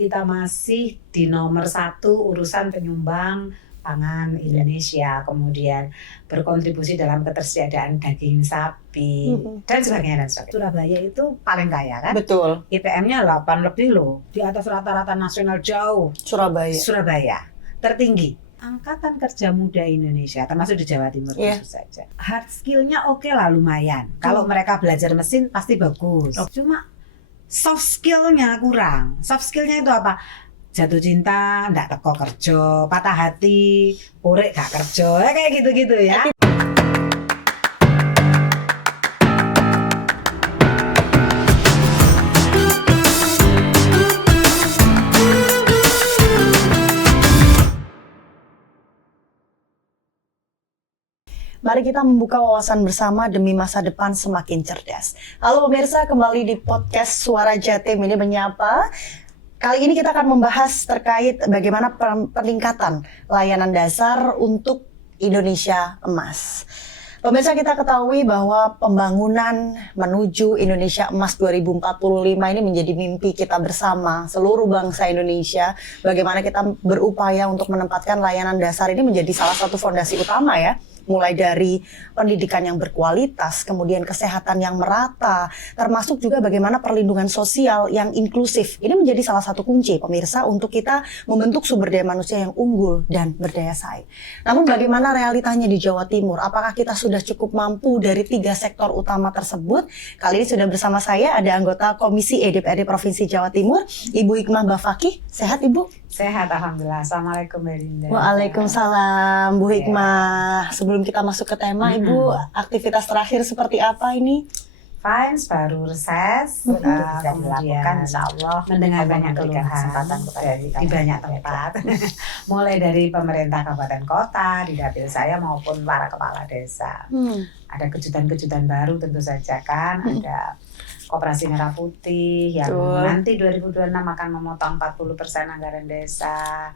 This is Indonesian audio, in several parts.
kita masih di nomor 1 urusan penyumbang pangan Indonesia, kemudian berkontribusi dalam ketersediaan daging sapi dan sebagainya dan sebagainya. Surabaya itu paling kaya kan? Betul. IPM-nya 8 lebih loh, di atas rata-rata nasional jauh. Surabaya tertinggi. Angkatan kerja muda Indonesia, termasuk di Jawa Timur khusus saja. Hard skill-nya oke lah, lumayan. Kalau mereka belajar mesin pasti bagus. Cuma soft skill-nya kurang. Soft skill-nya itu apa? Jatuh cinta, ndak teko kerja, patah hati, urek gak kerja, kayak gitu-gitu ya. Mari kita membuka wawasan bersama demi masa depan semakin cerdas. Halo pemirsa, kembali di podcast Suara Jatim ini menyapa. Kali ini kita akan membahas terkait bagaimana peningkatan layanan dasar untuk Indonesia Emas. Pemirsa, kita ketahui bahwa pembangunan menuju Indonesia Emas 2045 ini menjadi mimpi kita bersama, seluruh bangsa Indonesia. Bagaimana kita berupaya untuk menempatkan layanan dasar ini menjadi salah satu fondasi utama ya. Mulai dari pendidikan yang berkualitas, kemudian kesehatan yang merata, termasuk juga bagaimana perlindungan sosial yang inklusif. Ini menjadi salah satu kunci pemirsa untuk kita membentuk sumber daya manusia yang unggul dan berdaya saing. Namun bagaimana realitanya di Jawa Timur? Apakah kita sudah cukup mampu dari 3 sektor utama tersebut? Kali ini sudah bersama saya ada anggota Komisi E DPRD Provinsi Jawa Timur, Ibu Hikmah Bafaki. Sehat Ibu? Sehat, alhamdulillah. Assalamualaikum Mbak Linda. Waalaikumsalam Bu Hikmah. Sebelum kita masuk ke tema, Ibu, aktivitas terakhir seperti apa ini? Fine, baru reses, bisa dilakukan insya Allah, mendengar banyak keluhan di banyak tempat. Mulai dari pemerintah kabupaten kota, di dapil saya maupun para kepala desa. Ada kejutan-kejutan baru tentu saja kan, ada Koperasi Merah Putih yang nanti 2026 akan memotong 40% anggaran desa,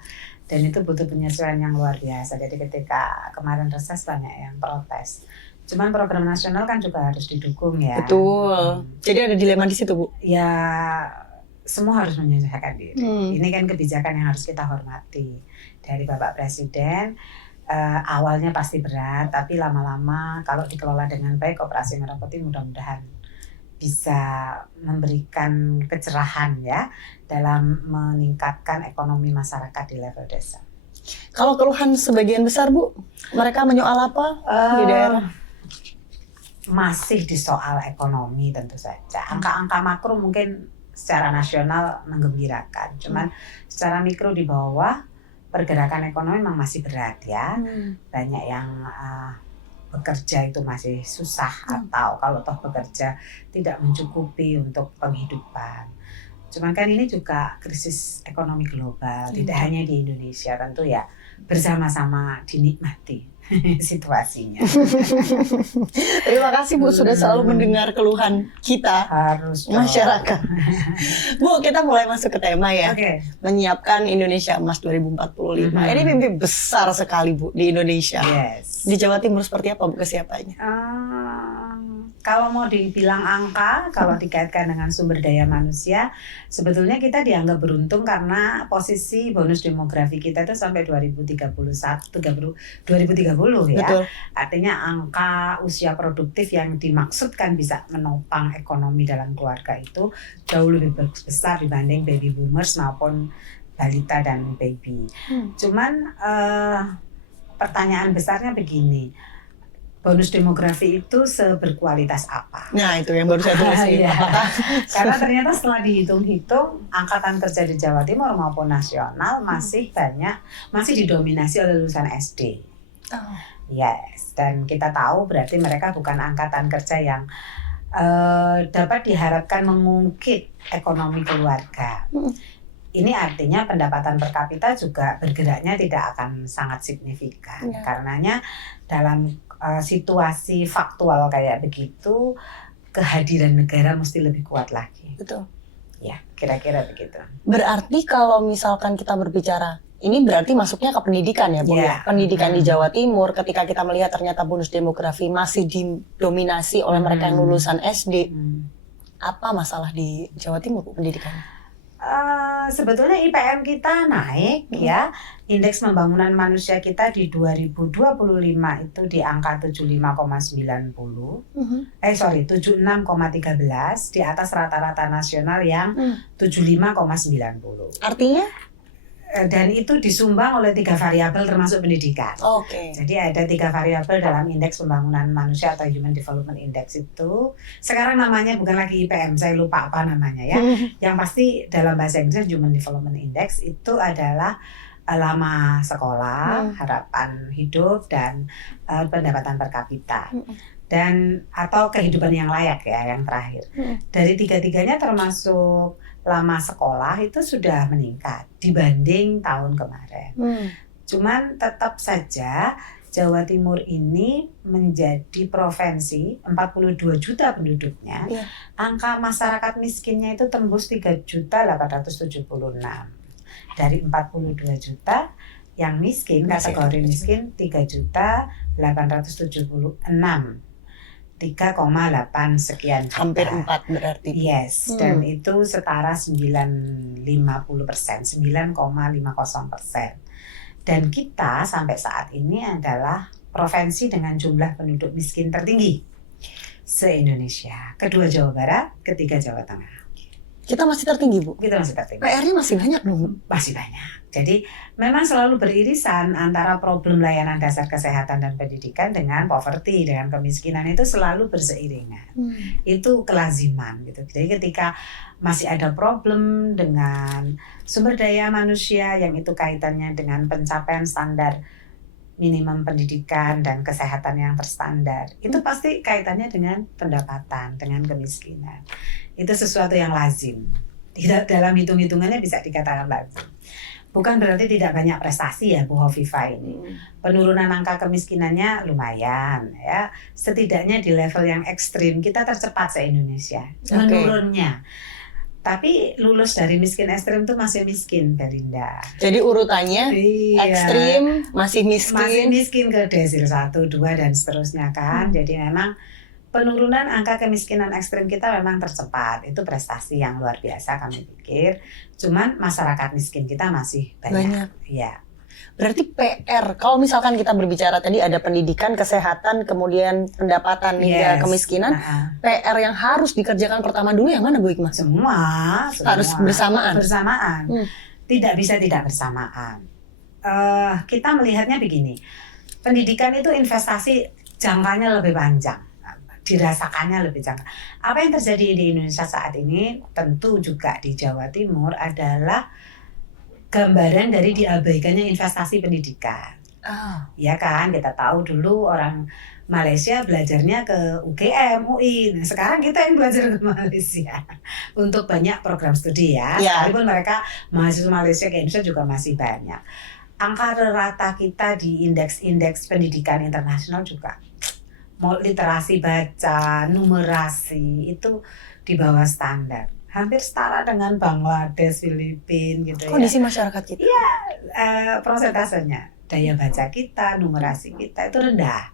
dan itu butuh penyesuaian yang luar biasa. Jadi ketika kemarin reses banyak yang protes. Cuman program nasional kan juga harus didukung ya. Betul. Jadi ada dilema di situ Bu? Ya semua harus menyesuaikan diri. Ini kan kebijakan yang harus kita hormati dari Bapak Presiden. Awalnya pasti berat, tapi lama-lama kalau dikelola dengan baik Koperasi Merah Putih mudah-mudahan bisa memberikan kecerahan ya dalam meningkatkan ekonomi masyarakat di level desa. Kalau keluhan sebagian besar Bu, mereka menyoal apa di daerah? Masih di soal ekonomi tentu saja. Angka-angka makro mungkin secara nasional menggembirakan, cuman secara mikro di bawah pergerakan ekonomi memang masih berat ya. Banyak yang bekerja itu masih susah, atau kalau toh bekerja tidak mencukupi untuk penghidupan. Cuman kan ini juga krisis ekonomi global, tidak hanya di Indonesia, tentu ya bersama-sama dinikmati situasinya. Terima kasih Bu sudah selalu mendengar keluhan kita masyarakat. Bu, kita mulai masuk ke tema ya. Menyiapkan Indonesia Emas 2045. Ini mimpi besar sekali Bu di Indonesia. Di Jawa Timur seperti apa Bu kesiapannya? Kalau mau dibilang angka, kalau dikaitkan dengan sumber daya manusia, sebetulnya kita dianggap beruntung karena posisi bonus demografi kita itu sampai 2030 ya. Betul. Artinya angka usia produktif yang dimaksudkan bisa menopang ekonomi dalam keluarga itu jauh lebih besar dibanding baby boomers maupun balita dan baby. Cuman pertanyaan besarnya begini, bonus demografi itu seberkualitas apa? Nah itu yang baru saya tulis ini. Karena ternyata setelah dihitung-hitung, angkatan kerja di Jawa Timur maupun nasional masih didominasi oleh lulusan SD. Yes, dan kita tahu berarti mereka bukan angkatan kerja yang dapat diharapkan mengungkit ekonomi keluarga. Ini artinya pendapatan per kapita juga bergeraknya tidak akan sangat signifikan. Karenanya dalam situasi faktual kayak begitu, kehadiran negara mesti lebih kuat lagi. Betul. Ya, kira-kira begitu. Berarti kalau misalkan kita berbicara, ini berarti masuknya ke pendidikan ya Bu? Pendidikan di Jawa Timur, ketika kita melihat ternyata bonus demografi masih didominasi oleh mereka yang lulusan SD. Apa masalah di Jawa Timur Bu pendidikan? Sebetulnya IPM kita naik ya. Indeks pembangunan manusia kita di 2025 itu di angka 75,90. 76,13 di atas rata-rata nasional yang 75,90. Artinya? Dan itu disumbang oleh 3 variabel termasuk pendidikan. Oke. Jadi ada 3 variabel dalam indeks pembangunan manusia atau Human Development Index itu. Sekarang namanya bukan lagi IPM, saya lupa apa namanya ya. Yang pasti dalam bahasa Inggris Human Development Index itu adalah lama sekolah, harapan hidup, dan pendapatan per kapita. Dan atau kehidupan yang layak ya yang terakhir. Dari 3-tiganya termasuk lama sekolah itu sudah meningkat dibanding tahun kemarin. Cuman tetap saja Jawa Timur ini menjadi provinsi 42 juta penduduknya. Angka masyarakat miskinnya itu tembus 3.876. Dari 42 juta yang miskin, kategori miskin 3.876. 3,8 sekian juta. Hampir 4 berarti. Yes, dan itu setara 9,50%, 9,50%. Dan kita sampai saat ini adalah provinsi dengan jumlah penduduk miskin tertinggi se-Indonesia. Kedua Jawa Barat, ketiga Jawa Tengah. Kita masih tertinggi, Bu? Kita masih tertinggi. PR-nya masih banyak dong? Masih banyak. Jadi memang selalu beririsan antara problem layanan dasar kesehatan dan pendidikan dengan poverty, dengan kemiskinan itu selalu berseiringan. Itu kelaziman gitu. Jadi ketika masih ada problem dengan sumber daya manusia yang itu kaitannya dengan pencapaian standar minimum pendidikan dan kesehatan yang terstandar, itu pasti kaitannya dengan pendapatan, dengan kemiskinan. Itu sesuatu yang lazim. Tidak dalam hitung-hitungannya bisa dikatakan lazim. Bukan berarti tidak banyak prestasi ya Bu Hovifah ini. Penurunan angka kemiskinannya lumayan ya. Setidaknya di level yang ekstrim kita tercepat se-Indonesia. Menurunnya. Tapi lulus dari miskin ekstrim itu masih miskin, Belinda. Jadi urutannya ekstrim, masih miskin. Masih miskin ke desil 1, 2 dan seterusnya kan. Jadi memang penurunan angka kemiskinan ekstrim kita memang tercepat. Itu prestasi yang luar biasa kami pikir. Cuman masyarakat miskin kita masih banyak. Ya. Berarti PR, kalau misalkan kita berbicara tadi ada pendidikan, kesehatan, kemudian pendapatan hingga kemiskinan, PR yang harus dikerjakan pertama dulu yang mana Bu Hikmah? Semua. Harus bersamaan? Bersamaan. Tidak bisa tidak bersamaan. Kita melihatnya begini, pendidikan itu investasi jangkanya lebih panjang. Dirasakannya lebih jangka. Apa yang terjadi di Indonesia saat ini, tentu juga di Jawa Timur adalah gambaran dari diabaikannya investasi pendidikan. Ya kan, kita tahu dulu orang Malaysia belajarnya ke UGM, UI. Nah, sekarang kita yang belajar ke Malaysia untuk banyak program studi ya. Sekalipun mereka mahasiswa Malaysia ke Indonesia juga masih banyak. Angka rata kita di indeks-indeks pendidikan internasional juga literasi baca, numerasi itu di bawah standar. Hampir setara dengan Bangladesh, Filipina gitu. Kondisi masyarakat kita? Iya, prosentasenya. Daya baca kita, numerasi kita itu rendah.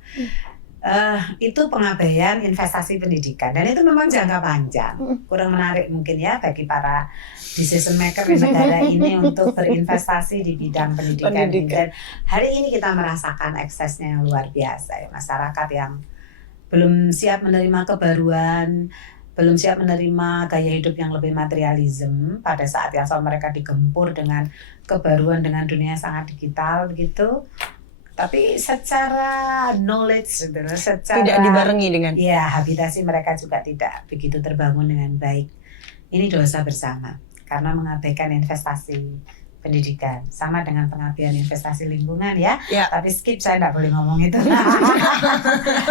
Itu pengabaian investasi pendidikan. Dan itu memang jangka panjang. Kurang menarik mungkin ya bagi para decision maker di negara ini untuk berinvestasi di bidang pendidikan. Dan hari ini kita merasakan eksesnya yang luar biasa ya. Masyarakat yang belum siap menerima kebaruan, belum siap menerima gaya hidup yang lebih materialisme pada saat yang sama mereka digempur dengan kebaruan dengan dunia yang sangat digital begitu. Tapi secara knowledge, secara tidak dibarengi dengan habitasi mereka juga tidak begitu terbangun dengan baik. Ini dosa bersama karena mengabaikan investasi pendidikan, sama dengan pengabaian investasi lingkungan ya. Tapi skip, saya nggak boleh ngomong itu.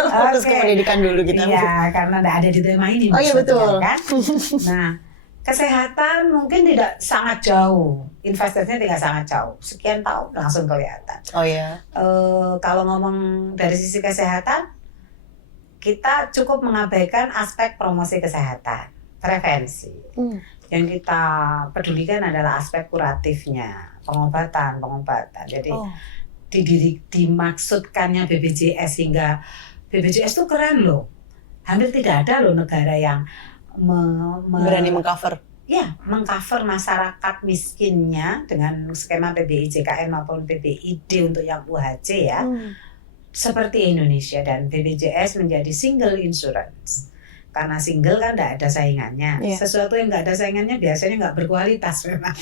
Fokus ke pendidikan dulu kita. Iya, karena nggak ada di tema ini. Oh iya betul. Kan? Nah, kesehatan mungkin tidak sangat jauh, investasinya tidak sangat jauh. Sekian tahun langsung kelihatan. Oh iya. Kalau ngomong dari sisi kesehatan, kita cukup mengabaikan aspek promosi kesehatan, prevensi. Yang kita pedulikan adalah aspek kuratifnya, pengobatan. Jadi dimaksudkannya BPJS, hingga BPJS itu keren loh. Hampir tidak ada loh negara yang berani mengcover. mengcover masyarakat miskinnya dengan skema PBI JKN maupun PBID untuk yang UHC ya. Seperti Indonesia, dan BPJS menjadi single insurance. Karena single kan tidak ada saingannya. Sesuatu yang nggak ada saingannya biasanya nggak berkualitas memang.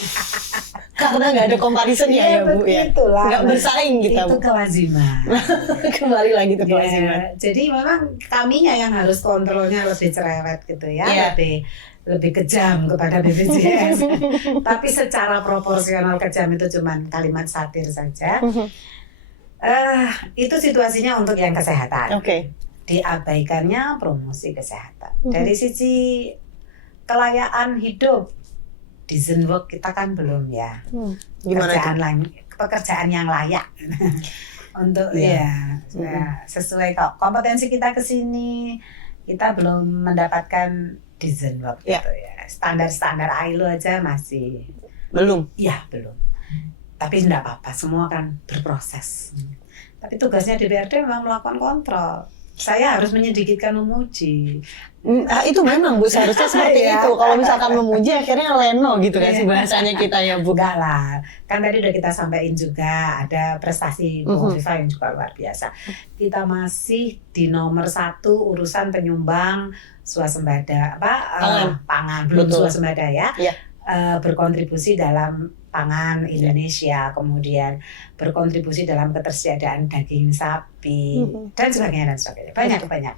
Karena nggak ada comparisonnya ya Bu ya. Nggak bersaing kita. Itu kewajiban. Kembali lagi ke kewajiban. Jadi memang kaminya yang harus kontrolnya lebih cerewet gitu ya. Lebih kejam kepada BPJS. Tapi secara proporsional kejam itu cuma kalimat satir saja. Itu situasinya untuk yang kesehatan. Diabaikannya promosi kesehatan. Dari sisi kelayaan hidup, decent work kita kan belum ya. Pekerjaan yang layak untuk sesuai kompetensi kita ke sini, kita belum mendapatkan decent work gitu ya. Standar-standar ILO aja masih belum. Belum. Tapi enggak apa-apa, semua kan berproses. Tapi tugasnya DPRD memang melakukan kontrol. Saya harus menyedikitkan memuji. Itu memang Bu, seharusnya seperti itu. Kalau misalkan memuji akhirnya leno gitu kan sih bahasanya kita ya Bu. Enggak lah, kan tadi udah kita sampaikan juga ada prestasi Bu Hovifa yang juga luar biasa. Kita masih di nomor 1 urusan penyumbang swasembada pangan, belum swasembada ya. Berkontribusi dalam pangan Indonesia, kemudian berkontribusi dalam ketersediaan daging sapi dan sebagainya. Banyak.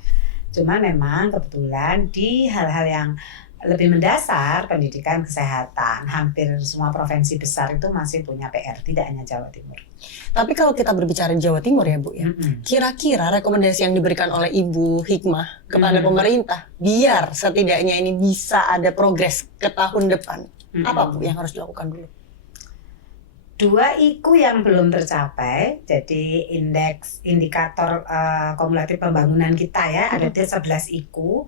Cuma memang kebetulan di hal-hal yang lebih mendasar, pendidikan, kesehatan, hampir semua provinsi besar itu masih punya PR, tidak hanya Jawa Timur. Tapi kalau kita berbicara Jawa Timur ya Bu ya, kira-kira rekomendasi yang diberikan oleh Ibu Hikmah kepada pemerintah biar setidaknya ini bisa ada progres ke tahun depan, apa Bu yang harus dilakukan dulu? 2 IKU yang belum tercapai, jadi indikator kumulatif pembangunan kita ya, ada 11 IKU,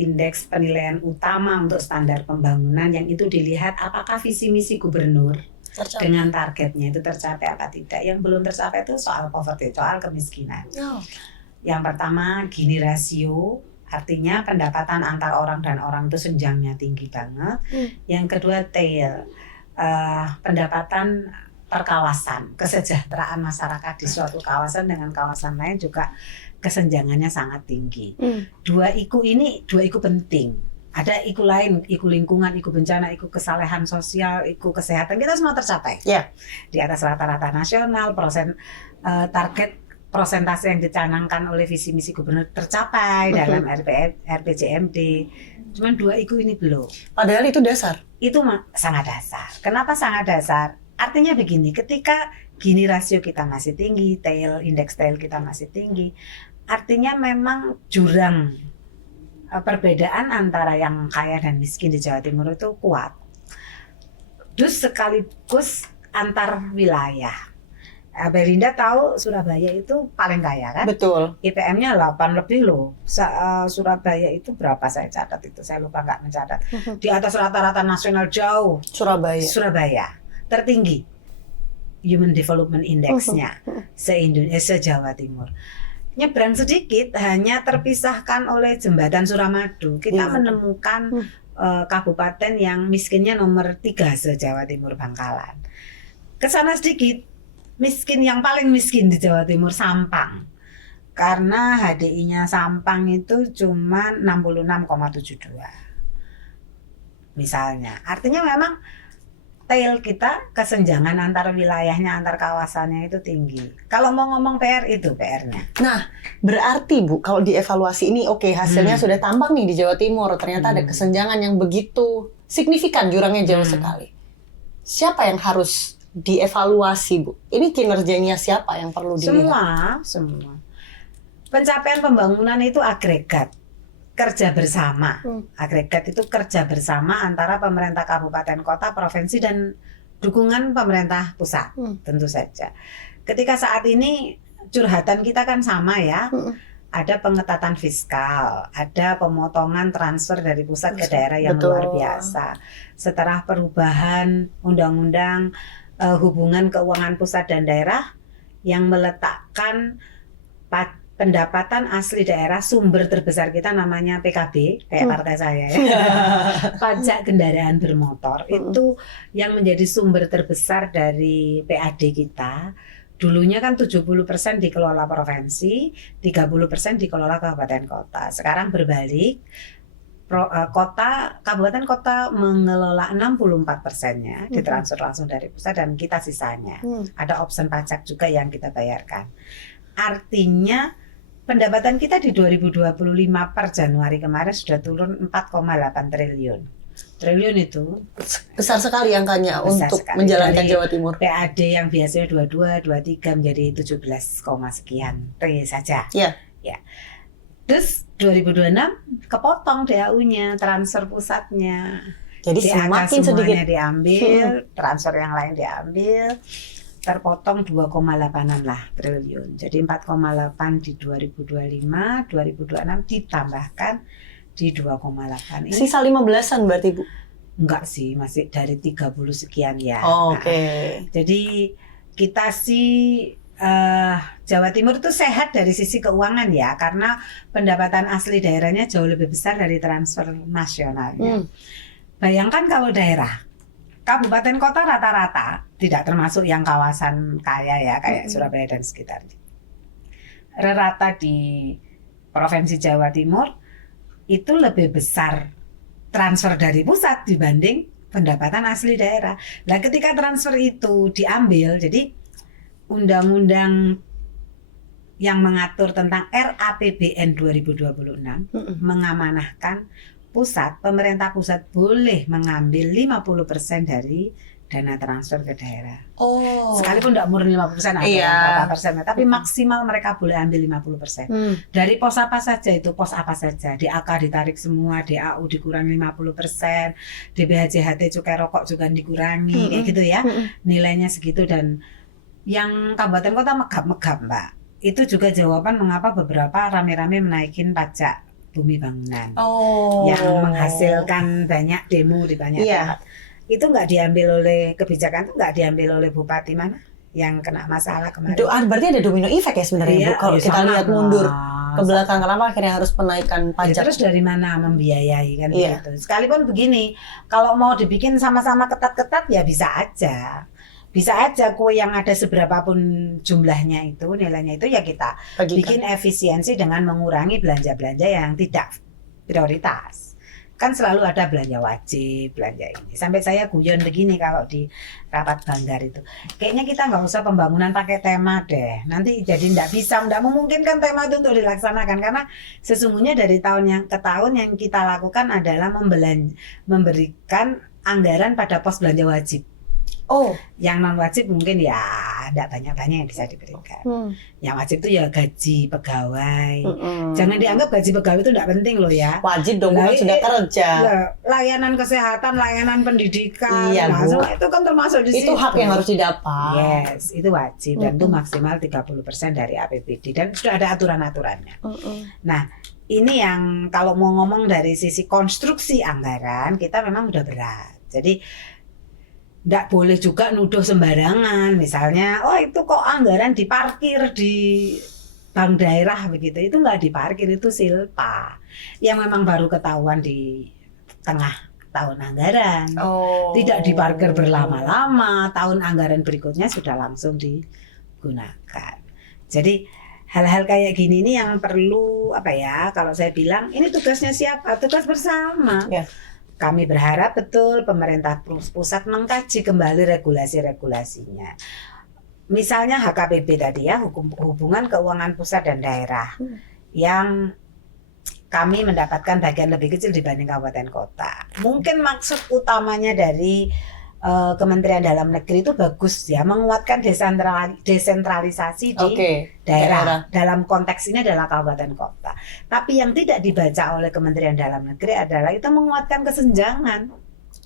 indeks penilaian utama untuk standar pembangunan yang itu dilihat apakah visi misi gubernur dengan targetnya itu tercapai apa tidak. Yang belum tercapai itu soal poverty, soal kemiskinan. Yang pertama Gini rasio, artinya pendapatan antar orang dan orang itu senjangnya tinggi banget. Yang kedua TAIL, pendapatan per kawasan, kesejahteraan masyarakat di suatu kawasan dengan kawasan lain juga kesenjangannya sangat tinggi. 2 IKU ini 2 IKU penting. Ada IKU lain, IKU lingkungan, IKU bencana, IKU kesalehan sosial, IKU kesehatan, kita semua tercapai. Di atas rata-rata nasional, target persentase yang dicanangkan oleh visi misi gubernur tercapai dalam RPJMD. Cuman 2 IKU ini belum. Padahal itu dasar. Itu sangat dasar. Kenapa sangat dasar? Artinya begini, ketika Gini rasio kita masih tinggi, indeks TAIL kita masih tinggi, artinya memang jurang perbedaan antara yang kaya dan miskin di Jawa Timur itu kuat. Dus sekaligus antar wilayah. Belinda tahu Surabaya itu paling kaya kan? Betul. IPM-nya 8 lebih loh. Surabaya itu berapa saya catat itu? Saya lupa nggak mencatat. Di atas rata-rata nasional jauh. Surabaya tertinggi Human Development Index-nya se-Jawa Timur. Nyebrang sedikit hanya terpisahkan oleh jembatan Suramadu. Kita menemukan kabupaten yang miskinnya nomor 3 se-Jawa Timur, Bangkalan. Kesana sedikit, yang paling miskin di Jawa Timur Sampang. Karena HDI-nya Sampang itu cuma 66,72. Misalnya, artinya memang TAIL kita, kesenjangan antar wilayahnya, antar kawasannya itu tinggi. Kalau mau ngomong PR, itu PR-nya. Nah, berarti Bu, kalau dievaluasi ini hasilnya sudah tampak nih di Jawa Timur. Ternyata ada kesenjangan yang begitu signifikan, jurangnya jauh sekali. Siapa yang harus dievaluasi Bu? Ini kinerjanya siapa yang perlu dilihat? Semua. Pencapaian pembangunan itu agregat. Kerja bersama. Agregat itu kerja bersama antara pemerintah kabupaten kota, provinsi, dan dukungan pemerintah pusat. Tentu saja. Ketika saat ini curhatan kita kan sama ya. Ada pengetatan fiskal, ada pemotongan transfer dari pusat ke daerah yang luar biasa. Setelah perubahan undang-undang hubungan keuangan pusat dan daerah yang meletakkan pendapatan asli daerah, sumber terbesar kita namanya PKB, kayak partai saya ya. Pajak kendaraan bermotor itu yang menjadi sumber terbesar dari PAD kita. Dulunya kan 70% dikelola provinsi, 30% dikelola kabupaten kota. Sekarang berbalik, kabupaten kota mengelola 64%-nya, ditransfer langsung dari pusat dan kita sisanya. Ada option pajak juga yang kita bayarkan. Artinya pendapatan kita di 2025 per Januari kemarin sudah turun 4,8 triliun. Triliun itu besar sekali angkanya besar untuk sekali. menjalankan Dari Jawa Timur. PAD yang biasanya 22, 23 menjadi 17, sekian triliun saja. Iya. Ya. Terus 2026 kepotong DAU-nya, transfer pusatnya. Jadi semakin sedikit semuanya diambil, transfer yang lain diambil, terpotong 2,8-an lah triliun. Jadi 4,8 di 2025, 2026 ditambahkan di 2,8 ini. sisa 15-an berarti Bu? Enggak sih, masih dari 30 sekian ya. Oke. Jadi kita sih Jawa Timur itu sehat dari sisi keuangan ya, karena pendapatan asli daerahnya jauh lebih besar dari transfer nasionalnya. Bayangkan kalau daerah, kabupaten kota rata-rata, tidak termasuk yang kawasan kaya ya, kayak Surabaya dan sekitarnya. Rata di Provinsi Jawa Timur itu lebih besar transfer dari pusat dibanding pendapatan asli daerah. Nah, ketika transfer itu diambil, jadi undang-undang yang mengatur tentang RAPBN 2026 mengamanahkan pemerintah pusat boleh mengambil 50% dari dana transfer ke daerah. Sekalipun tidak murni 50%, ada berapa persen, tapi maksimal mereka boleh ambil 50%. Dari pos apa saja itu, pos apa saja, DAK ditarik semua, DAU dikurangi 50%, DBHJHT cukai rokok juga dikurangi, kayak gitu ya. Nilainya segitu, dan yang kabupaten kota megap-megap Mbak. Itu juga jawaban mengapa beberapa rame-rame menaikin pajak bumi bangunan yang menghasilkan banyak demo di banyak tempat. Itu nggak diambil oleh kebijakan, itu nggak diambil oleh bupati mana yang kena masalah kemarin. Berarti ada domino effect ya sebenarnya Bu, kalau kita lihat mundur ke belakang, kenapa akhirnya harus menaikkan pajak? Terus dari mana membiayai kan gitu. Sekalipun begini, kalau mau dibikin sama-sama ketat-ketat ya bisa aja. Bisa aja kue yang ada seberapapun jumlahnya itu, nilainya itu ya kita bikin efisiensi dengan mengurangi belanja-belanja yang tidak prioritas. Kan selalu ada belanja wajib, belanja ini. Sampai saya guyon begini kalau di rapat Banggar itu. Kayaknya kita nggak usah pembangunan pakai tema deh. Nanti jadi nggak memungkinkan tema itu untuk dilaksanakan. Karena sesungguhnya dari tahun ke tahun yang kita lakukan adalah memberikan anggaran pada pos belanja wajib. Yang non wajib mungkin ya tidak banyak-banyak yang bisa diberikan. Yang wajib itu ya gaji pegawai. Jangan dianggap gaji pegawai itu tidak penting loh ya. Wajib dong, kan sudah kerja. Layanan kesehatan, layanan pendidikan, semua itu kan termasuk di situ. Itu hak yang harus didapat. Yes, itu wajib dan itu maksimal 30% dari APBD dan sudah ada aturan-aturannya. Nah, ini yang kalau mau ngomong dari sisi konstruksi anggaran kita memang udah berat. Jadi nggak boleh juga nuduh sembarangan, misalnya, itu kok anggaran diparkir di bank daerah begitu, itu nggak diparkir, itu silpa, yang memang baru ketahuan di tengah tahun anggaran, tidak diparkir berlama-lama, tahun anggaran berikutnya sudah langsung digunakan. Jadi hal-hal kayak gini ini yang perlu kalau saya bilang ini tugasnya siapa? Tugas bersama. Kami berharap betul pemerintah pusat mengkaji kembali regulasi-regulasinya. Misalnya HKPB tadi ya, hubungan keuangan pusat dan daerah, yang kami mendapatkan bagian lebih kecil dibanding kabupaten kota. Mungkin maksud utamanya dari Kementerian Dalam Negeri itu bagus ya, menguatkan desentralisasi di daerah. Dalam konteks ini adalah kabupaten kota. Tapi yang tidak dibaca oleh Kementerian Dalam Negeri adalah itu menguatkan kesenjangan.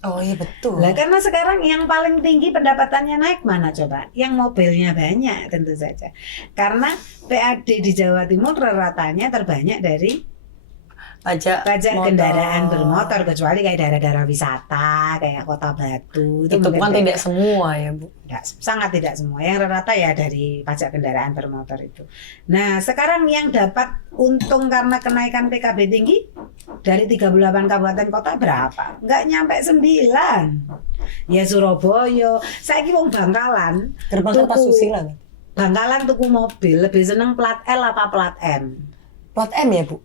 Iya betul. Lah karena sekarang yang paling tinggi pendapatannya naik mana coba? Yang mobilnya banyak tentu saja. Karena PAD di Jawa Timur ratanya terbanyak dari pajak motor. kendaraan bermotor, kecuali kayak daerah-daerah wisata kayak Kota Batu Itu mungkin bukan beda. tidak semua ya Bu. Sangat tidak semua. Yang rata-rata ya dari pajak kendaraan bermotor itu. Nah, sekarang yang dapat untung karena kenaikan PKB tinggi dari 38 kabupaten kota berapa? Nggak nyampe 9. Ya Surabaya. Saiki wong Bangkalan, Gerbang Kertas Susila. Bangkalan tuku mobil lebih seneng plat L apa plat M? Plat M ya Bu?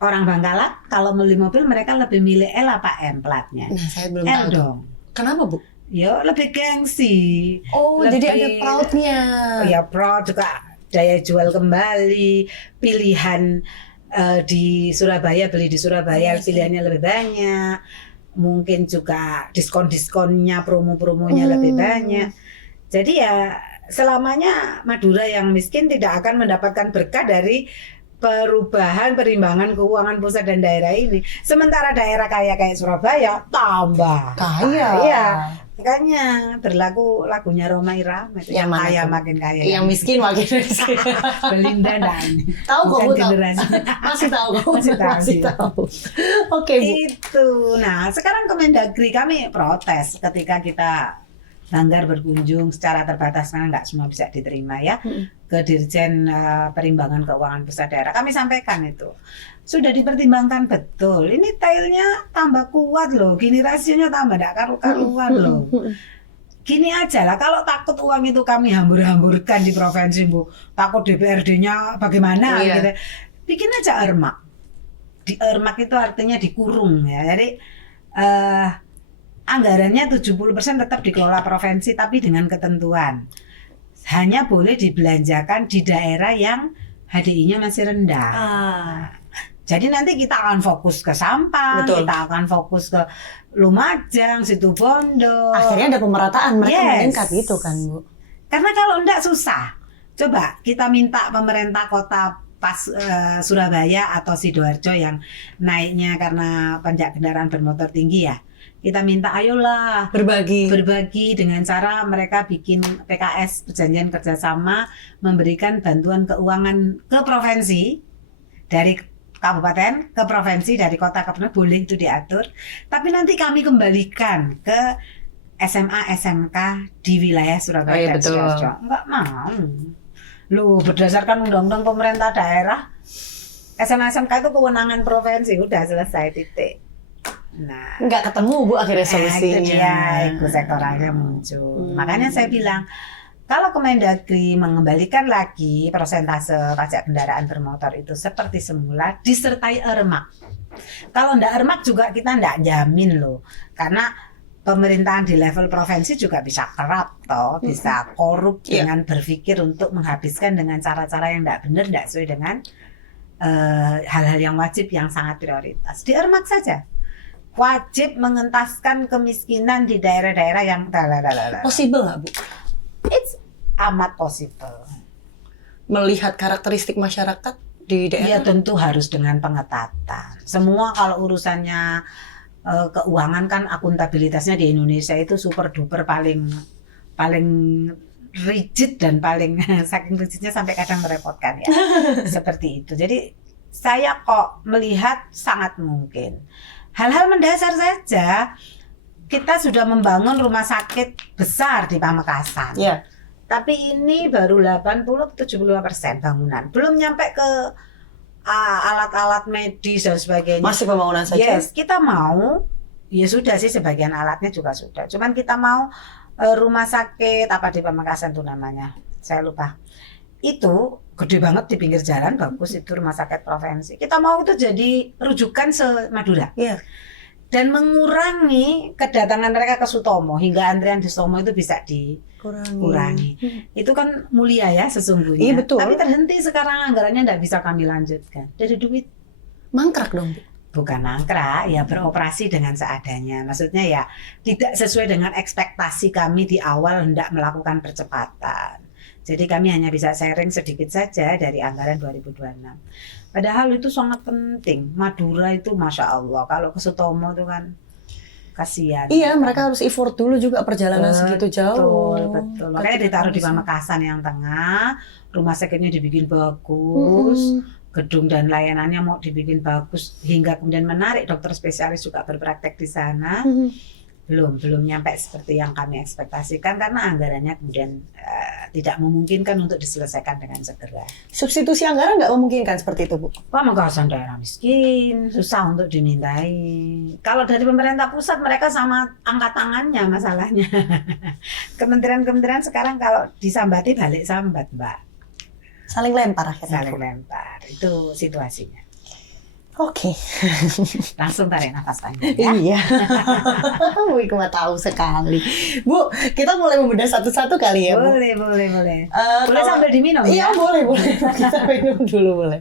Orang Bangkalan kalau beli mobil mereka lebih milih L apa M platnya? Nah, saya belum L tahu. dong. Kenapa Bu? Ya lebih gengsi. Oh, jadi ada proudnya. Ya proud juga, daya jual kembali, pilihan di Surabaya, beli di Surabaya pilihannya lebih banyak. Mungkin juga diskon-diskonnya, promo-promonya lebih banyak. Jadi ya selamanya Madura yang miskin tidak akan mendapatkan berkah dari perubahan perimbangan keuangan pusat dan daerah ini. Sementara daerah kaya kayak Surabaya tambah Kaya. Makanya berlaku lagunya Rhoma Irama itu Yang yang mana kaya tuh? makin kaya. Yang miskin makin miskin. Belinda dan Tahu kok bukan Bu, tahu. generasi. Masih tahu. Masih tahu, Masih iya. tahu. Oke Bu. Itu. Nah, sekarang Kemendagri kami protes ketika kita Banggar berkunjung secara terbatas karena nggak semua bisa diterima ya ke Dirjen Perimbangan Keuangan Pusat Daerah. Kami sampaikan itu sudah dipertimbangkan betul. Ini tailnya tambah kuat loh, gini rasionya tambah nggak karu-karuan loh. Gini aja lah, kalau takut uang itu kami hambur-hamburkan di provinsi Bu, takut DPRD-nya bagaimana Iya. gitu. Bikin aja ermak. Di ermak itu artinya dikurung ya. Jadi anggarannya 70% tetap dikelola provinsi tapi dengan ketentuan. Hanya boleh dibelanjakan di daerah yang HDI-nya masih rendah. Jadi nanti kita akan fokus ke Sampang, Betul. kita akan fokus ke Lumajang, Situbondo. Akhirnya ada pemerataan, mereka Yes. meningkat gitu kan Bu. Karena kalau enggak susah. Coba kita minta pemerintah kota Surabaya atau Sidoarjo yang naiknya karena pajak kendaraan bermotor tinggi ya. Kita minta ayolah Berbagi. dengan cara mereka bikin PKS, perjanjian kerjasama, memberikan bantuan keuangan ke provinsi, dari kabupaten ke provinsi, dari kota ke provinsi, boleh itu diatur. Tapi nanti kami kembalikan ke SMA SMK di wilayah Surabaya Oh, iya, dan betul. Sidoarjo. Enggak mau. Loh, berdasarkan undang-undang pemerintah daerah, SMA SMK itu kewenangan provinsi, udah selesai titik. Nah, Nggak ketemu Bu akhirnya itu solusinya. dia, ekosektoralnya muncul. Makanya saya bilang, kalau Kemendagri mengembalikan lagi persentase pajak kendaraan bermotor itu seperti semula, disertai ermak. Kalau ndak ermak juga kita ndak jamin loh, karena pemerintahan di level provinsi juga bisa kerap toh, bisa korup Iya. dengan berpikir untuk menghabiskan dengan cara-cara yang ndak benar, ndak sesuai dengan hal-hal yang wajib yang sangat prioritas. Di ermak saja. Wajib mengentaskan kemiskinan di daerah-daerah yang Possible nggak Bu? it's amat possible. Melihat karakteristik masyarakat di Ya daerah? tentu harus dengan pengetatan. Semua kalau urusannya keuangan kan akuntabilitasnya di Indonesia itu super duper paling rigid dan paling saking rigidnya sampai kadang merepotkan ya. Seperti itu. Jadi saya kok melihat sangat mungkin. Hal-hal mendasar saja. Kita sudah membangun rumah sakit besar di Pamekasan. Iya. Tapi ini baru 80-75% bangunan. Belum nyampe ke alat-alat medis dan sebagainya. Masih pembangunan saja. Yes, kita mau, ya sudah sih sebagian alatnya juga sudah. Cuman kita mau rumah sakit apa di Pamekasan tuh namanya, saya lupa. Itu gede banget di pinggir jalan, bagus itu rumah sakit provinsi. Kita mau itu jadi rujukan se-Madura. Iya. Dan mengurangi kedatangan mereka ke Sutomo hingga antrian di Sutomo itu bisa kurangi. Itu kan mulia ya sesungguhnya. Iya, betul. Tapi terhenti sekarang anggarannya tidak bisa kami lanjutkan. Dari duit Mangkrak dong Bu. bukan mangkrak, ya beroperasi dengan seadanya. Maksudnya ya tidak sesuai dengan ekspektasi kami di awal hendak melakukan percepatan. Jadi kami hanya bisa sharing sedikit saja dari anggaran 2026. Padahal itu sangat penting. Madura itu Masya Allah. Kalau ke Sutomo itu kan kasihan. Iya, mereka harus effort dulu juga perjalanan segitu jauh. Betul. Makanya ditaruh di Pamekasan yang tengah. Rumah sakitnya dibikin bagus. gedung dan layanannya mau dibikin bagus hingga kemudian menarik dokter spesialis juga berpraktek di sana. belum nyampe seperti yang kami ekspektasikan karena anggarannya kemudian tidak memungkinkan untuk diselesaikan dengan segera. Substitusi anggaran nggak memungkinkan seperti itu, Bu? Pamekasan daerah miskin, susah untuk dimintai. Kalau dari pemerintah pusat mereka sama angkat tangannya masalahnya. Kementerian-kementerian sekarang kalau disambati balik sambat, Mbak. Saling lempar akhirnya. Saling lempar, itu situasinya. Oke. Langsung tarik nafas panjang ya. Iya. Bu Hikmah tahu sekali. Bu, kita mulai membedah satu-satu kali ya, Bu? Boleh. Boleh kalau- sambil diminum Iya, ya? boleh. Kita minum dulu, boleh.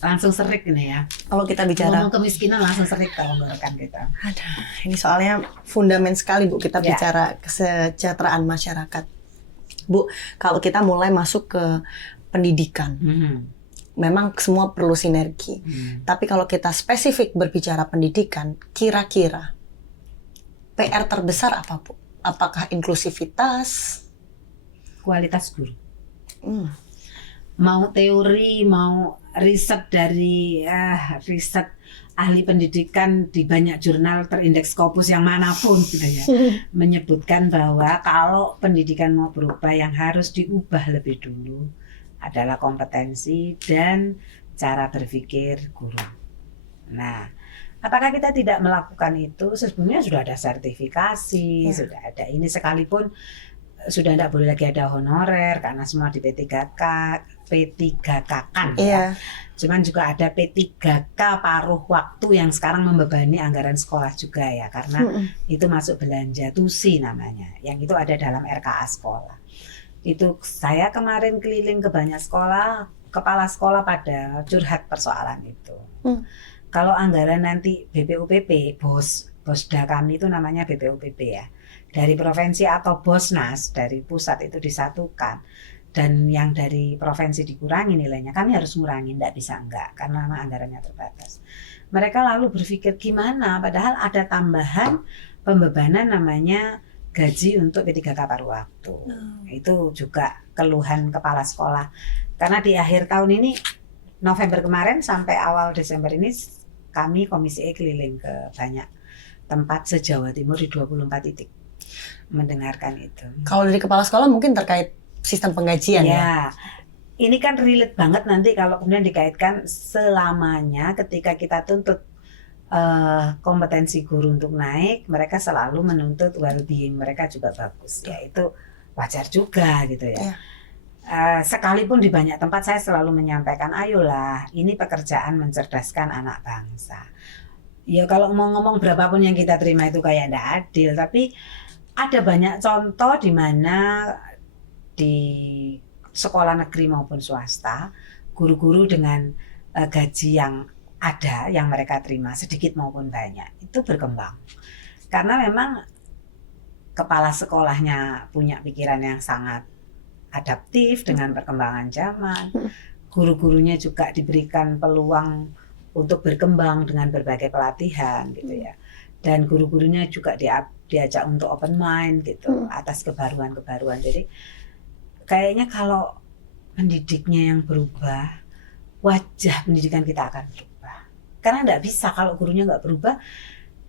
Langsung serik ini ya. Kalau kita bicara, Ngomong kemiskinan langsung serik tenggorokan kita. ini soalnya fundament sekali, Bu, kita Ya. bicara kesejahteraan masyarakat. Bu, kalau kita mulai masuk ke pendidikan, memang semua perlu sinergi. Tapi kalau kita spesifik berbicara pendidikan, kira-kira PR terbesar apa, Bu? Apakah inklusivitas? Kualitas guru. Hmm. Mau teori, mau riset dari riset ahli pendidikan di banyak jurnal terindeks Scopus yang manapun gitu ya, menyebutkan bahwa kalau pendidikan mau berubah yang harus diubah lebih dulu adalah kompetensi dan cara berpikir guru. Nah, apakah kita tidak melakukan itu? Sebelumnya sudah ada sertifikasi, sudah ada ini, sekalipun sudah tidak boleh lagi ada honorer karena semua di P3K-kan ya. Cuman juga ada P3K paruh waktu yang sekarang membebani anggaran sekolah juga ya, karena itu masuk belanja TUSI namanya, yang itu ada dalam RKA sekolah. Itu saya kemarin keliling ke banyak sekolah, kepala sekolah pada curhat persoalan itu. Kalau anggaran nanti BPUPP, Bosda kami itu namanya BPUPP ya, dari provinsi atau Bosnas dari pusat itu disatukan dan yang dari provinsi dikurangi nilainya, kami harus ngurangin, tidak bisa enggak karena anggarannya terbatas. Mereka lalu berpikir gimana, padahal ada tambahan pembebanan namanya gaji untuk P3K paruh waktu. Itu juga keluhan kepala sekolah. Karena di akhir tahun ini, November kemarin sampai awal Desember ini, kami Komisi E keliling ke banyak tempat se-Jawa Timur di 24 titik mendengarkan itu. Kalau dari kepala sekolah mungkin terkait sistem penggajian ya? Ini kan relate banget nanti kalau kemudian dikaitkan selamanya ketika kita tuntut kompetensi guru untuk naik, mereka selalu menuntut well-being mereka juga bagus, ya itu wajar juga gitu ya. Sekalipun di banyak tempat saya selalu menyampaikan, ayolah ini pekerjaan mencerdaskan anak bangsa. Ya kalau mau ngomong berapapun yang kita terima itu kayak tidak adil, tapi ada banyak contoh di mana di sekolah negeri maupun swasta, guru-guru dengan gaji yang ada yang mereka terima sedikit maupun banyak itu berkembang karena memang kepala sekolahnya punya pikiran yang sangat adaptif dengan perkembangan zaman, guru-gurunya juga diberikan peluang untuk berkembang dengan berbagai pelatihan gitu ya, dan guru-gurunya juga diajak untuk open mind gitu atas kebaruan-kebaruan. Jadi kayaknya kalau pendidiknya yang berubah, wajah pendidikan kita akan berubah. Karena nggak bisa kalau gurunya nggak berubah,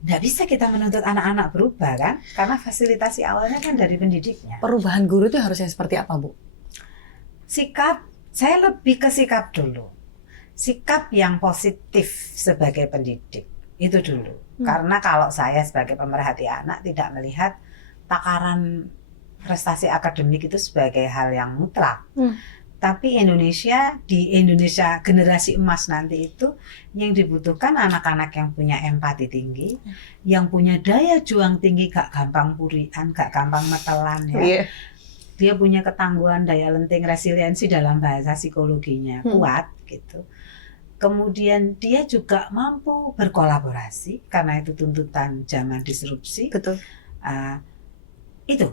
nggak bisa kita menuntut anak-anak berubah kan? Karena fasilitasi awalnya kan dari pendidiknya. Perubahan guru itu harusnya seperti apa, Bu? Sikap, saya lebih ke sikap dulu. Sikap yang positif sebagai pendidik, itu dulu. Karena kalau saya sebagai pemerhati anak tidak melihat takaran prestasi akademik itu sebagai hal yang mutlak. Tapi di Indonesia generasi emas nanti itu yang dibutuhkan anak-anak yang punya empati tinggi, yang punya daya juang tinggi, gak gampang purian, gak gampang metelan ya. Dia punya ketangguhan, daya lenting, resiliensi dalam bahasa psikologinya kuat gitu. Kemudian dia juga mampu berkolaborasi karena itu tuntutan zaman disrupsi. Betul. Itu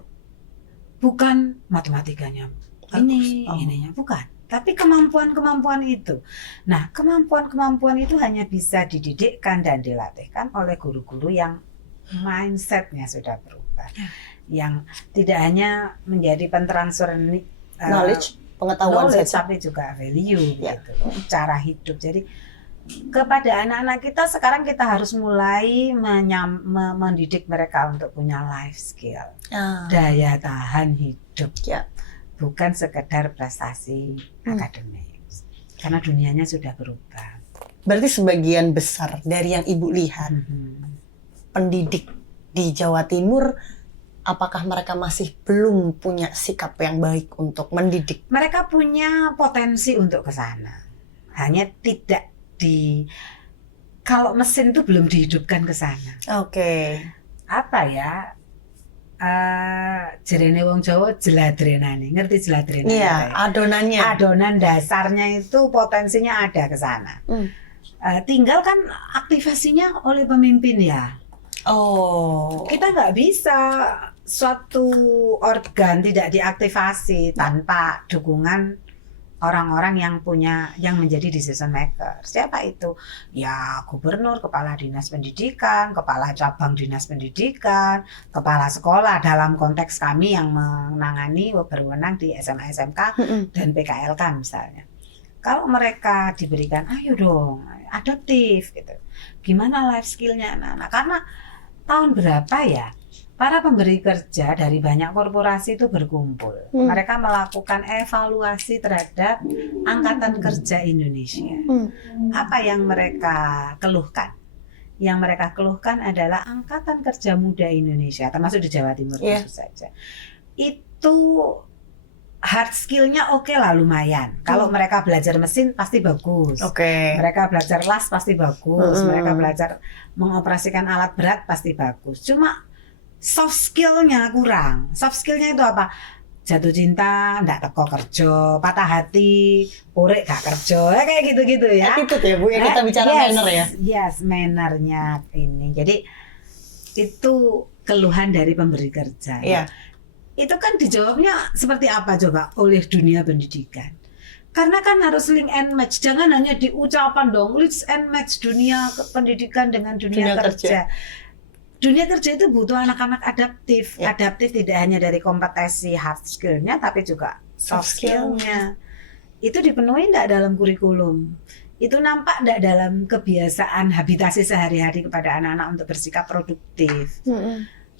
bukan matematikanya. Ininya bukan, tapi kemampuan-kemampuan itu. Nah, kemampuan-kemampuan itu hanya bisa dididikkan dan dilatihkan oleh guru-guru yang mindsetnya sudah berubah, yang tidak hanya menjadi pentransfer pengetahuan knowledge saja. tapi juga value Ya. gitu, cara hidup. Jadi kepada anak-anak kita sekarang kita harus mulai mendidik mereka untuk punya life skill, daya tahan hidup, Ya. bukan sekedar prestasi akademik, karena dunianya sudah berubah. Berarti sebagian besar dari yang Ibu lihat pendidik di Jawa Timur, apakah mereka masih belum punya sikap yang baik untuk mendidik? Mereka punya potensi untuk ke sana, hanya tidak kalau mesin itu belum dihidupkan ke sana. Oke. Apa ya? Jerene wong Jawa jeladrenane. Ngerti jeladrenane? Iya, adonannya. Adonan dasarnya itu potensinya ada ke sana. Tinggal kan aktivasinya oleh pemimpin ya. Oh. Kita nggak bisa suatu organ tidak diaktifasi tanpa dukungan orang-orang yang menjadi decision maker. Siapa itu? Ya gubernur, kepala dinas pendidikan, kepala cabang dinas pendidikan, kepala sekolah dalam konteks kami yang menangani berwenang di SMA SMK dan PKLK misalnya. Kalau mereka diberikan, ayo dong, adaptif gitu. Gimana life skillnya anak-anak? Karena tahun berapa ya? Para pemberi kerja dari banyak korporasi itu berkumpul. Mereka melakukan evaluasi terhadap angkatan kerja Indonesia. Apa yang mereka keluhkan? Yang mereka keluhkan adalah angkatan kerja muda Indonesia, termasuk di Jawa Timur khusus saja. Itu hard skill-nya oke lah lumayan. Kalau mereka belajar mesin pasti bagus. Mereka belajar las pasti bagus. Mereka belajar mengoperasikan alat berat pasti bagus. Cuma soft skill-nya kurang. Soft skill-nya itu apa? Jatuh cinta, ndak teko kerja, patah hati, urek gak kerja, kayak gitu-gitu ya. Attitude ya Bu, ya kita bicara manner ya. Yes, mannernya ini. Jadi itu keluhan dari pemberi kerja. Iya. Itu kan dijawabnya seperti apa coba oleh dunia pendidikan. Karena kan harus link and match, jangan hanya diucapan dong, link and match dunia pendidikan dengan dunia kerja. Dunia kerja itu butuh anak-anak adaptif. Adaptif tidak hanya dari kompetensi hard skill-nya, tapi juga soft skill-nya. Itu dipenuhi enggak dalam kurikulum? Itu nampak enggak dalam kebiasaan habitasi sehari-hari kepada anak-anak untuk bersikap produktif?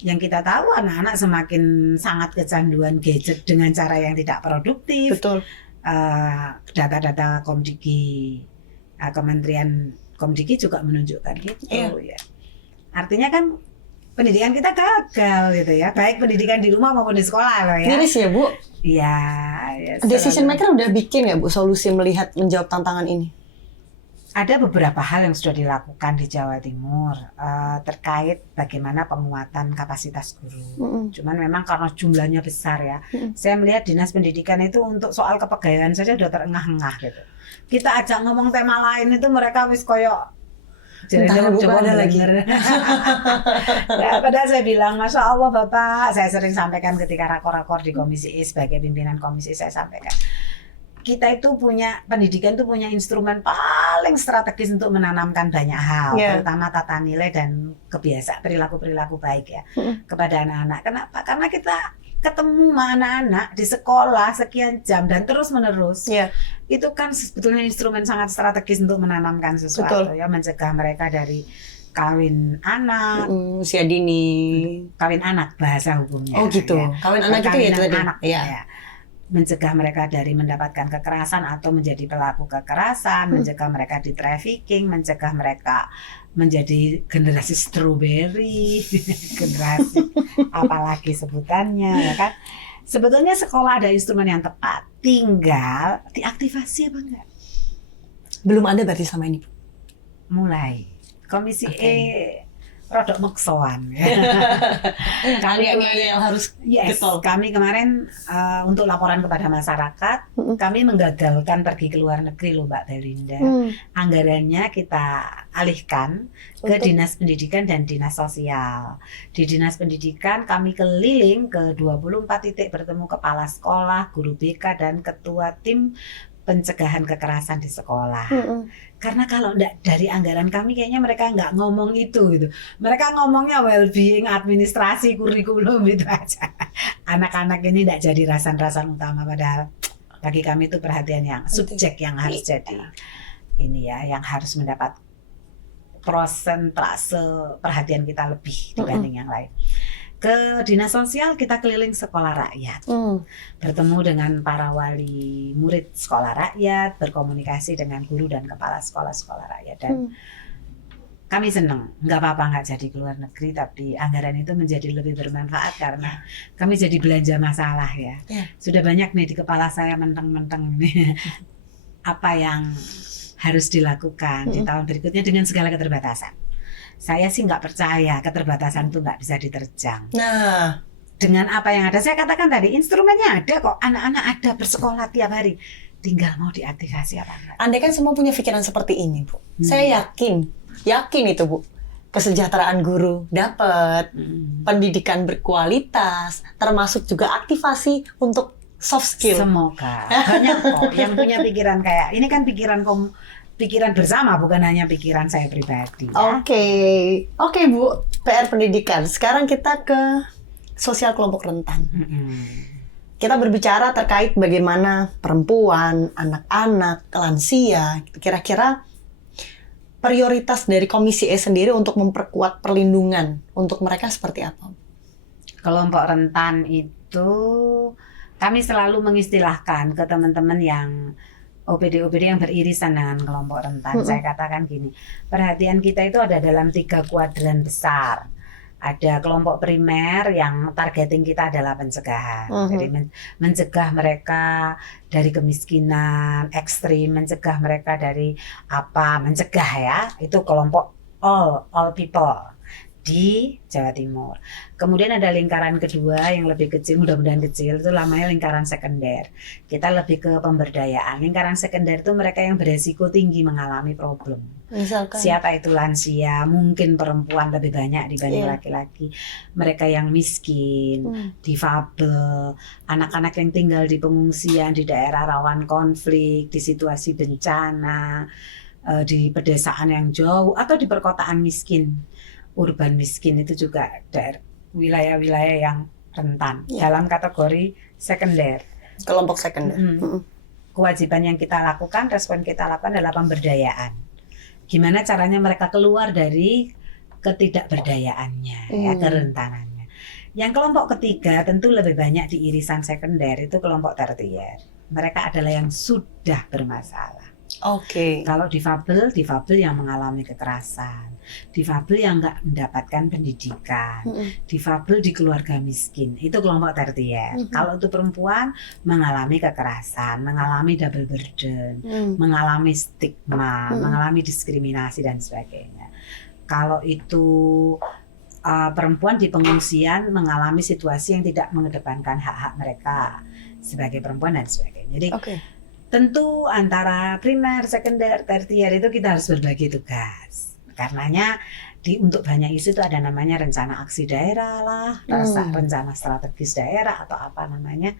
Yang kita tahu anak-anak semakin sangat kecanduan gadget dengan cara yang tidak produktif. Betul. Data-data Komdiki, Kementerian Komdiki juga menunjukkan gitu ya. Artinya kan pendidikan kita gagal gitu ya, baik pendidikan di rumah maupun di sekolah loh ya. Miris ya Bu? Iya. Decision maker udah bikin ya Bu solusi menjawab tantangan ini? Ada beberapa hal yang sudah dilakukan di Jawa Timur terkait bagaimana penguatan kapasitas guru. Cuman memang karena jumlahnya besar ya, saya melihat dinas pendidikan itu untuk soal kepegawaian saja udah terengah-engah gitu. Kita ajak ngomong tema lain itu mereka wis koyok jadi coba ada lagi. Ya, padahal saya bilang, Masya Allah Bapak, saya sering sampaikan ketika rakor-rakor di Komisi I sebagai pimpinan komisi, saya sampaikan kita itu punya pendidikan itu punya instrumen paling strategis untuk menanamkan banyak hal, terutama tata nilai dan kebiasaan perilaku baik ya kepada anak-anak. Kenapa? Karena kita ketemu sama anak-anak di sekolah sekian jam dan terus menerus. Itu kan sebetulnya instrumen sangat strategis untuk menanamkan sesuatu. Ya, mencegah mereka dari kawin anak, usia dini, kawin anak bahasa hukumnya. Oh gitu. Ya. Kawin anak itu ya tadi. Anak, ya. Mencegah mereka dari mendapatkan kekerasan atau menjadi pelaku kekerasan, mencegah mereka di trafficking, mencegah mereka menjadi generasi strawberry, generasi apalagi sebutannya, ya kan? Sebetulnya sekolah ada instrumen yang tepat, tinggal diaktifasi apa enggak? Belum ada berarti sama ini, Bu? Mulai. Komisi E rodok meksoan. Kami yang harus kami kemarin untuk laporan kepada masyarakat, kami menggagalkan pergi ke luar negeri loh Mbak Belinda. Anggarannya kita alihkan ke Dinas Pendidikan dan Dinas Sosial. Di Dinas Pendidikan kami keliling ke 24 titik bertemu kepala sekolah, guru BK dan ketua tim pencegahan kekerasan di sekolah. Karena kalau enggak dari anggaran kami kayaknya mereka enggak ngomong itu gitu. Mereka ngomongnya well-being, administrasi, kurikulum itu aja. Anak-anak ini enggak jadi rasan-rasan utama padahal Bagi kami itu perhatian yang subjek yang harus jadi ini ya, yang harus mendapat prosentase perhatian kita lebih dibanding yang lain. Ke dinas sosial kita keliling sekolah rakyat, bertemu dengan para wali murid sekolah rakyat, berkomunikasi dengan guru dan kepala sekolah-sekolah rakyat, dan kami senang. Nggak apa-apa nggak jadi ke luar negeri, tapi anggaran itu menjadi lebih bermanfaat karena kami jadi belanja masalah ya. Sudah banyak nih di kepala saya menteng-menteng nih apa yang harus dilakukan di tahun berikutnya dengan segala keterbatasan. Saya sih nggak percaya keterbatasan itu nggak bisa diterjang. Nah, dengan apa yang ada, saya katakan tadi, instrumennya ada kok, anak-anak ada bersekolah tiap hari, tinggal mau diaktifasi apa enggak. andai kan semua punya pikiran seperti ini, Bu. Saya yakin itu, Bu. Kesejahteraan guru dapat, pendidikan berkualitas, termasuk juga aktivasi untuk soft skill. Semoga banyak kok yang punya pikiran kayak ini, kan pikiran bersama, bukan hanya pikiran saya pribadi ya. Oke, Bu, PR pendidikan. Sekarang kita ke sosial kelompok rentan. Kita berbicara terkait bagaimana perempuan, anak-anak, lansia, kira-kira prioritas dari Komisi E sendiri untuk memperkuat perlindungan untuk mereka seperti apa? Kelompok rentan itu kami selalu mengistilahkan ke teman-teman yang OPD yang beririsan dengan kelompok rentan. Saya katakan gini, perhatian kita itu ada dalam 3 kuadran besar. Ada kelompok primer yang targeting kita adalah pencegahan. Jadi mencegah mereka dari kemiskinan ekstrim, mencegah mereka dari mencegah ya, itu kelompok all people di Jawa Timur. Kemudian ada lingkaran kedua yang lebih kecil, mudah-mudahan kecil, itu namanya lingkaran sekunder. Kita lebih ke pemberdayaan. Lingkaran sekunder itu mereka yang beresiko tinggi mengalami problem. Misalkan Siapa itu lansia, mungkin perempuan lebih banyak dibanding laki-laki. Mereka yang miskin, difabel, anak-anak yang tinggal di pengungsian, di daerah rawan konflik, di situasi bencana, di pedesaan yang jauh, atau di perkotaan miskin. Urban miskin itu juga wilayah-wilayah yang rentan dalam kategori sekunder. kelompok sekunder. Kewajiban yang kita lakukan, respon kita lakukan adalah pemberdayaan. Gimana caranya mereka keluar dari ketidakberdayaannya, ya, kerentanannya. Yang kelompok ketiga tentu lebih banyak di irisan sekunder, itu kelompok tersier. Mereka adalah yang sudah bermasalah. Kalau difabel yang mengalami kekerasan, difabel yang nggak mendapatkan pendidikan, difabel di keluarga miskin, itu kelompok tersier. Kalau itu perempuan mengalami kekerasan, mengalami double burden, mengalami stigma, mengalami diskriminasi dan sebagainya. Kalau itu perempuan di pengungsian mengalami situasi yang tidak mengedepankan hak-hak mereka sebagai perempuan dan sebagainya. Jadi tentu antara primer, sekunder, tersier itu kita harus berbagi tugas. Karenanya untuk banyak isu itu ada namanya rencana aksi daerah lah, rencana strategis daerah atau apa namanya.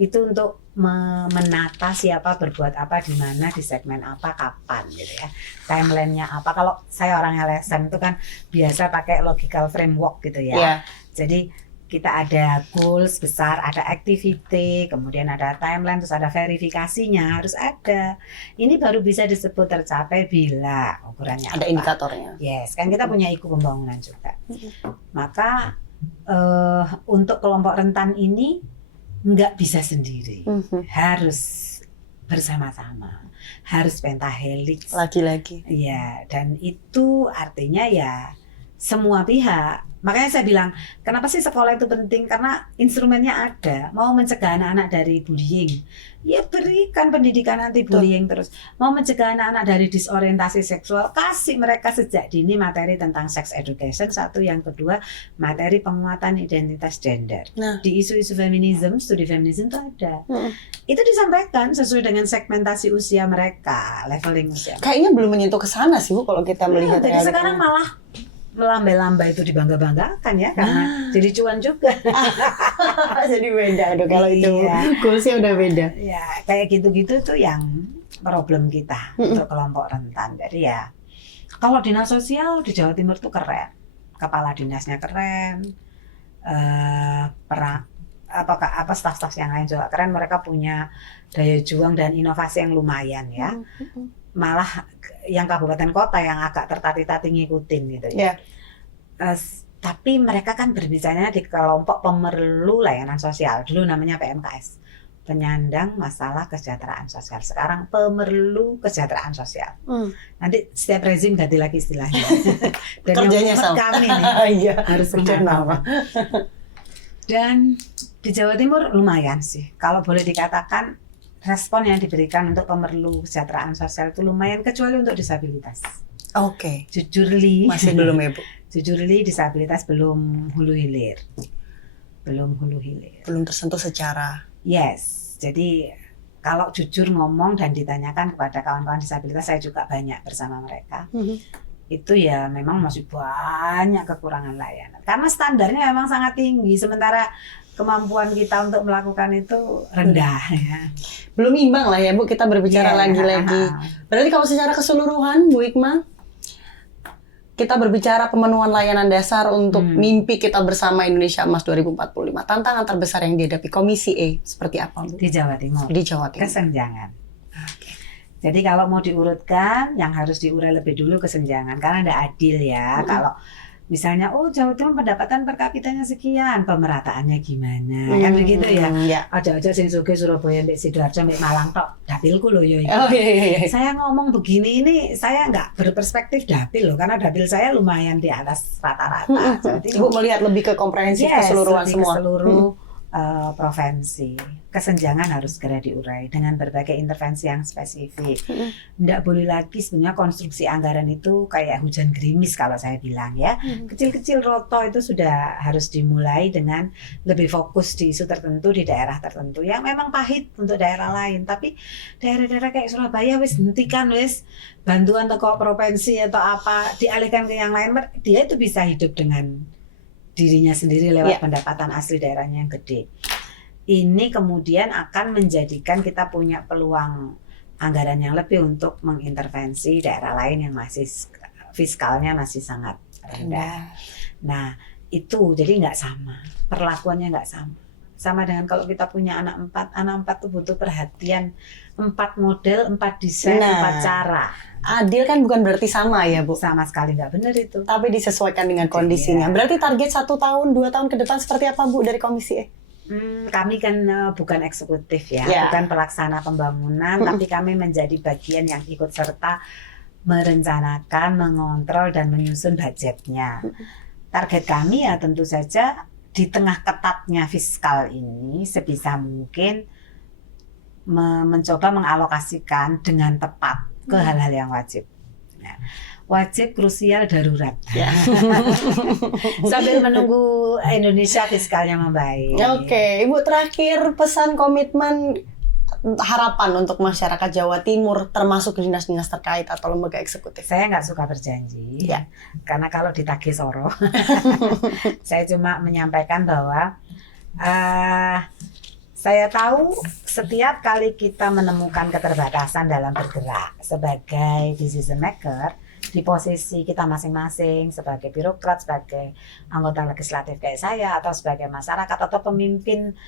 Itu untuk menata siapa berbuat apa di mana, di segmen apa, kapan gitu ya. Timelinenya apa. Kalau saya orang LSM itu kan biasa pakai logical framework gitu ya. Jadi kita ada goals besar, ada activity, kemudian ada timeline, terus ada verifikasinya, harus ada. Ini baru bisa disebut tercapai bila ukurannya ada indikatornya. Yes, kan kita punya IKU pembangunan juga. Maka untuk kelompok rentan ini nggak bisa sendiri, harus bersama-sama, harus pentahelix. Lagi-lagi. Ya, dan itu artinya ya semua pihak. Makanya saya bilang, kenapa sih sekolah itu penting? Karena instrumennya ada. Mau mencegah anak-anak dari bullying, ya berikan pendidikan anti bullying terus. Mau mencegah anak-anak dari disorientasi seksual, kasih mereka sejak dini materi tentang sex education. Satu, yang kedua materi penguatan identitas gender. Di isu-isu feminisme, studi feminisme itu ada. Itu disampaikan sesuai dengan segmentasi usia mereka, leveling usia. Kayaknya belum menyentuh ke sana sih, Bu, kalau kita melihat. Jadi sekarang malah melambai-lambai itu dibangga-banggakan ya, karena jadi cuan juga. Jadi beda dong kalau itu. Goalsnya udah beda. Ya kayak gitu-gitu tuh yang problem kita untuk kelompok rentan. Jadi ya kalau dinas sosial di Jawa Timur tuh keren, kepala dinasnya keren, apa staff-staff yang lain juga keren, mereka punya daya juang dan inovasi yang lumayan ya. Malah yang kabupaten kota yang agak tertati-tati ngikutin gitu ya. Tapi mereka kan berbicaranya di kelompok pemerlu layanan sosial, dulu namanya PMKS, penyandang masalah kesejahteraan sosial, sekarang pemerlu kesejahteraan sosial. Nanti setiap rezim ganti lagi istilahnya. Dan kerjanya sama kami nih harus nama. Dan di Jawa Timur lumayan sih, kalau boleh dikatakan respon yang diberikan untuk pemerlu kesejahteraan sosial itu lumayan, kecuali untuk disabilitas. Jujur li, masih belum ya Bu? Jujur li, disabilitas belum hulu hilir, belum tersentuh secara. Yes, jadi kalau jujur ngomong dan ditanyakan kepada kawan-kawan disabilitas, saya juga banyak bersama mereka. Itu ya memang masih banyak kekurangan layanan. Karena standarnya memang sangat tinggi, sementara kemampuan kita untuk melakukan itu rendah. Ya. Belum imbang lah ya Bu, kita berbicara lagi-lagi. Berarti kalau secara keseluruhan Bu Hikmah, kita berbicara pemenuhan layanan dasar untuk mimpi kita bersama Indonesia Emas 2045. Tantangan terbesar yang dihadapi Komisi E seperti apa Bu? Di Jawa Timur. Kesenjangan. Jadi kalau mau diurutkan, yang harus diurai lebih dulu kesenjangan, karena tidak adil ya. Kalau misalnya, Jawa Timur pendapatan per kapitanya sekian, pemerataannya gimana? Kan begitu ya. Aja-aja sing sugih Surabaya, mbek Sidoarjo, mbek Malang tok, dapilku loh ya. Saya ngomong begini ini, saya nggak berperspektif dapil loh, karena dapil saya lumayan di atas rata-rata. Jadi Ibu melihat lebih ke komprehensif keseluruhan semua. Seluruh provinsi. Kesenjangan harus segera diurai dengan berbagai intervensi yang spesifik. Nggak boleh lagi sebenarnya konstruksi anggaran itu kayak hujan gerimis kalau saya bilang ya. Kecil-kecil roto itu sudah harus dimulai dengan lebih fokus di isu tertentu di daerah tertentu yang memang pahit untuk daerah lain. Tapi daerah-daerah kayak Surabaya wis hentikan wis bantuan toko provinsi atau apa dialihkan ke yang lain, dia itu bisa hidup dengan dirinya sendiri lewat pendapatan asli daerahnya yang gede. Ini kemudian akan menjadikan kita punya peluang anggaran yang lebih untuk mengintervensi daerah lain yang masih fiskalnya masih sangat rendah. Nah itu jadi nggak sama, perlakuannya nggak sama. Sama dengan kalau kita punya anak 4 tuh butuh perhatian, 4 model, 4 desain, 4 cara. Adil kan bukan berarti sama ya Bu? Sama sekali nggak benar itu. Tapi disesuaikan dengan kondisinya. Berarti target 1 tahun, 2 tahun ke depan seperti apa Bu dari Komisi E? Kami kan bukan eksekutif ya, bukan pelaksana pembangunan, tapi kami menjadi bagian yang ikut serta merencanakan, mengontrol dan menyusun budgetnya. Target kami ya tentu saja di tengah ketatnya fiskal ini sebisa mungkin mencoba mengalokasikan dengan tepat ke hal-hal yang wajib. Nah, wajib, krusial, darurat. Sambil menunggu Indonesia fiskalnya membaik. Ibu terakhir pesan komitmen harapan untuk masyarakat Jawa Timur termasuk dinas-dinas terkait atau lembaga eksekutif. Saya nggak suka berjanji, karena kalau ditagih soro, saya cuma menyampaikan bahwa saya tahu setiap kali kita menemukan keterbatasan dalam bergerak sebagai decision maker di posisi kita masing-masing sebagai birokrat, sebagai anggota legislatif kayak saya, atau sebagai masyarakat atau pemimpin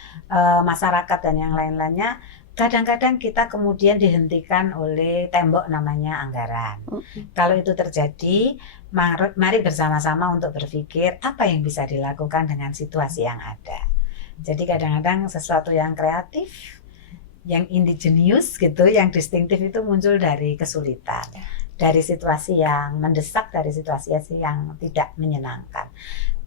masyarakat dan yang lain-lainnya, kadang-kadang kita kemudian dihentikan oleh tembok namanya anggaran. Kalau itu terjadi, mari bersama-sama untuk berpikir apa yang bisa dilakukan dengan situasi yang ada. Jadi kadang-kadang sesuatu yang kreatif, yang indigenous gitu, yang distintif itu muncul dari kesulitan, dari situasi yang mendesak, dari situasi yang tidak menyenangkan.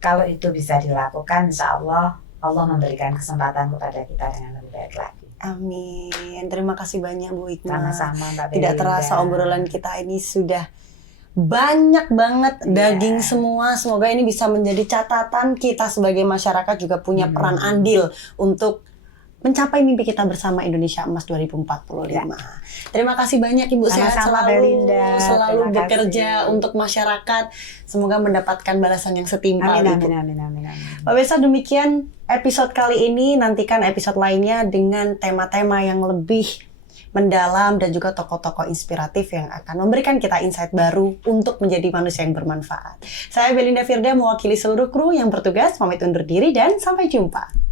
Kalau itu bisa dilakukan, insya Allah memberikan kesempatan kepada kita dengan lebih baik lagi. Amin. Terima kasih banyak Bu Hikmah. Sama-sama Mbak Belinda. Tidak terasa obrolan kita ini sudah banyak banget daging semua. Semoga ini bisa menjadi catatan kita sebagai masyarakat juga punya peran andil untuk mencapai mimpi kita bersama Indonesia Emas 2045. Terima kasih banyak Ibu, sehat selalu, selalu bekerja untuk masyarakat. Semoga mendapatkan balasan yang setimpal. Amin. Pemirsa, demikian episode kali ini. Nantikan episode lainnya dengan tema-tema yang lebih mendalam dan juga tokoh-tokoh inspiratif yang akan memberikan kita insight baru untuk menjadi manusia yang bermanfaat. Saya Belinda Firda mewakili seluruh kru yang bertugas, pamit undur diri dan sampai jumpa.